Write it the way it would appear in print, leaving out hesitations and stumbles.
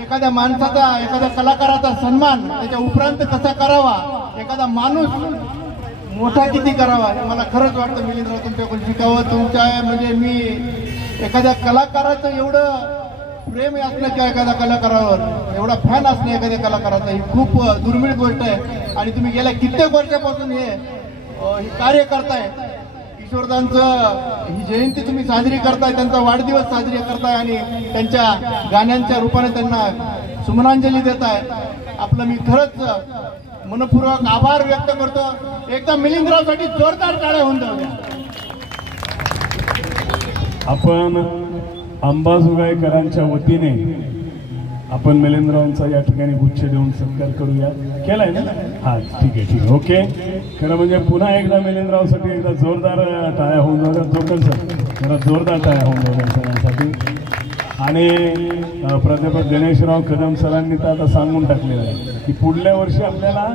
एखाद्या माणसाचा एखाद्या कलाकाराचा सन्मान त्याच्या उपरांत कसा करावा, एखादा माणूस मोठा किती करावा हे मला खरंच वाटतं मिलिंदराव तुमच्याकडून शिकावं. तुमच्या म्हणजे मी एखाद्या कलाकाराचं एवढं प्रेम असणं किंवा एखाद्या कलाकारावर एवढा फॅन असणं एखाद्या कलाकाराचा ही खूप दुर्मिळ गोष्ट आहे. आणि तुम्ही गेल्या कित्येक वर्षापासून हे कार्य करताय. किशोरदांचं ही जयंती तुम्ही साजरी करताय, त्यांचा वाढदिवस साजरी करताय आणि त्यांच्या गाण्यांच्या रूपाने त्यांना सुमनांजली देताय. आपलं मी खरंच मनपूर्वक आभार व्यक्त करतो. एकदा मिलिंदरावसाठी जोरदार टाळ्या होऊन जाऊ द्या. आपण अंबाजोगाईकरांच्या वतीने आपण मिलिंदरावांचा या ठिकाणी गुच्छ देऊन सत्कार करूया. केलाय ना? हा ठीक आहे ओके. खरं म्हणजे पुन्हा एकदा मिलिंदरावसाठी एकदा जोरदार टाळ्या होऊन जाऊ द्या. सर जरा जोरदार टाळ्या होऊन जाऊ द्या सरांसाठी. आणि प्राध्यापक गणेशराव कदम सरांनी तर आता सांगून टाकलेलं आहे की पुढल्या वर्षी आपल्याला